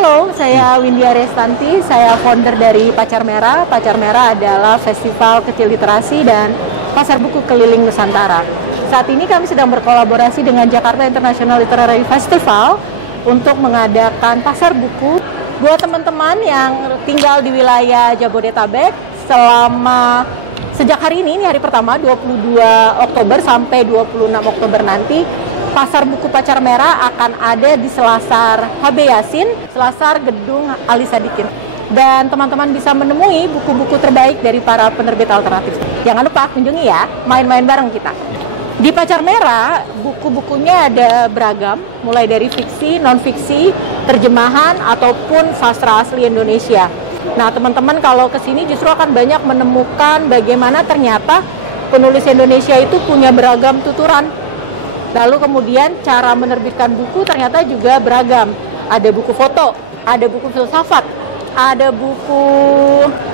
Halo, saya Windia Restanti, saya founder dari Pacar Merah. Pacar Merah adalah festival kecil literasi dan pasar buku keliling Nusantara. Saat ini kami sedang berkolaborasi dengan Jakarta International Literary Festival untuk mengadakan pasar buku buat teman-teman yang tinggal di wilayah Jabodetabek selama sejak hari ini hari pertama 22 Oktober sampai 26 Oktober nanti. Pasar buku Pacar Merah akan ada di Selasar HB Yasin, Selasar Gedung Ali Sadikin. Dan teman-teman bisa menemui buku-buku terbaik dari para penerbit alternatif. Jangan lupa kunjungi ya, main-main bareng kita. Di Pacar Merah, buku-bukunya ada beragam, mulai dari fiksi, non-fiksi, terjemahan, ataupun sastra asli Indonesia. Nah, teman-teman kalau kesini justru akan banyak menemukan bagaimana ternyata penulis Indonesia itu punya beragam tuturan. Lalu kemudian cara menerbitkan buku ternyata juga beragam. Ada buku foto, ada buku filsafat, ada buku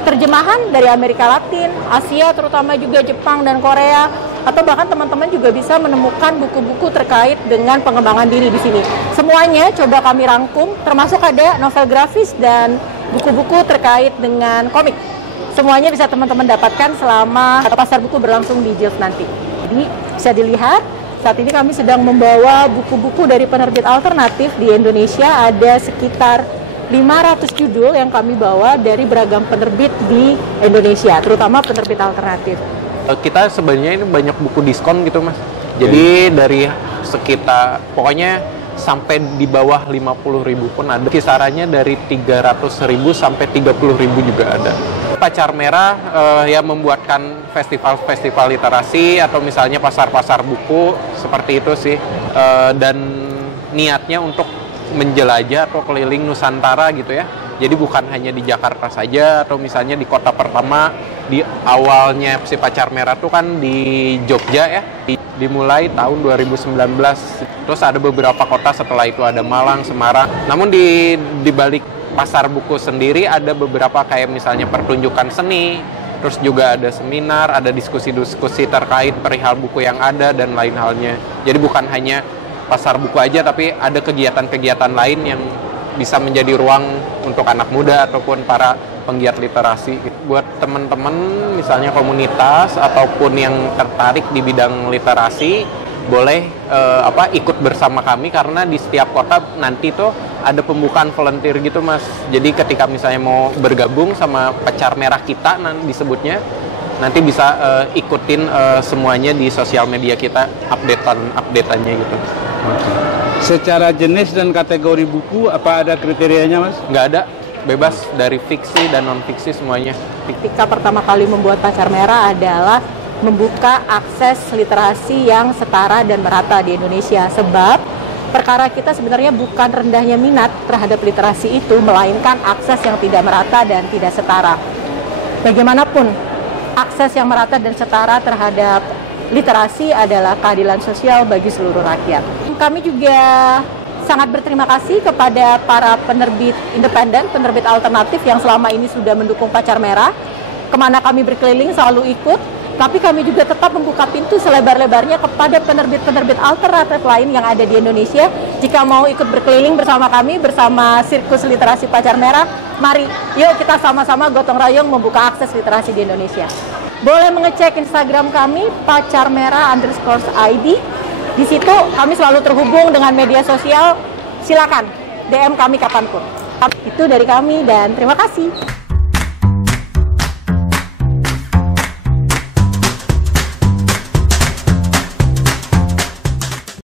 terjemahan dari Amerika Latin, Asia, terutama juga Jepang dan Korea. Atau bahkan teman-teman juga bisa menemukan buku-buku terkait dengan pengembangan diri di sini. Semuanya coba kami rangkum, termasuk ada novel grafis dan buku-buku terkait dengan komik. Semuanya bisa teman-teman dapatkan selama pasar buku berlangsung di Jilf nanti. Jadi bisa dilihat. Saat ini kami sedang membawa buku-buku dari penerbit alternatif di Indonesia. Ada sekitar 500 judul yang kami bawa dari beragam penerbit di Indonesia, terutama penerbit alternatif. Kita sebenarnya ini banyak buku diskon gitu Mas. Jadi dari sekitar, pokoknya sampai di bawah 50.000 pun ada. Kisarannya dari 300.000 sampai 30.000 juga ada. Pacar Merah yang membuatkan festival-festival literasi atau misalnya pasar-pasar buku seperti itu sih, dan niatnya untuk menjelajah atau keliling Nusantara gitu ya. Jadi bukan hanya di Jakarta saja atau misalnya di kota pertama. Di awalnya si Pacar Merah tuh kan di Jogja ya, dimulai tahun 2019. Terus ada beberapa kota setelah itu, ada Malang, Semarang. Namun di balik pasar buku sendiri ada beberapa kayak misalnya pertunjukan seni, terus juga ada seminar, ada diskusi-diskusi terkait perihal buku yang ada dan lain halnya. Jadi bukan hanya pasar buku aja, tapi ada kegiatan-kegiatan lain yang bisa menjadi ruang untuk anak muda ataupun para penggiat literasi. Buat teman-teman misalnya komunitas ataupun yang tertarik di bidang literasi, boleh ikut bersama kami karena di setiap kota nanti tuh ada pembukaan volunteer gitu Mas. Jadi ketika misalnya mau bergabung sama Pacar Merah kita disebutnya, nanti bisa ikutin semuanya di sosial media kita, updateannya gitu. Secara jenis dan kategori buku, apa ada kriterianya Mas? Nggak ada, bebas dari fiksi dan non-fiksi semuanya. Ketika pertama kali membuat Pacar Merah adalah membuka akses literasi yang setara dan merata di Indonesia. Sebab perkara kita sebenarnya bukan rendahnya minat terhadap literasi itu, melainkan akses yang tidak merata dan tidak setara. Bagaimanapun, akses yang merata dan setara terhadap literasi adalah keadilan sosial bagi seluruh rakyat. Kami juga sangat berterima kasih kepada para penerbit independen, penerbit alternatif yang selama ini sudah mendukung Pacar Merah. Kemana kami berkeliling selalu ikut, tapi kami juga tetap membuka pintu selebar-lebarnya kepada penerbit-penerbit alternatif lain yang ada di Indonesia. Jika mau ikut berkeliling bersama kami, bersama Sirkus Literasi Pacar Merah, mari, yuk kita sama-sama gotong royong membuka akses literasi di Indonesia. Boleh mengecek Instagram kami, pacarmerah_id. Di situ kami selalu terhubung dengan media sosial. Silakan DM kami kapanpun. Itu dari kami dan terima kasih.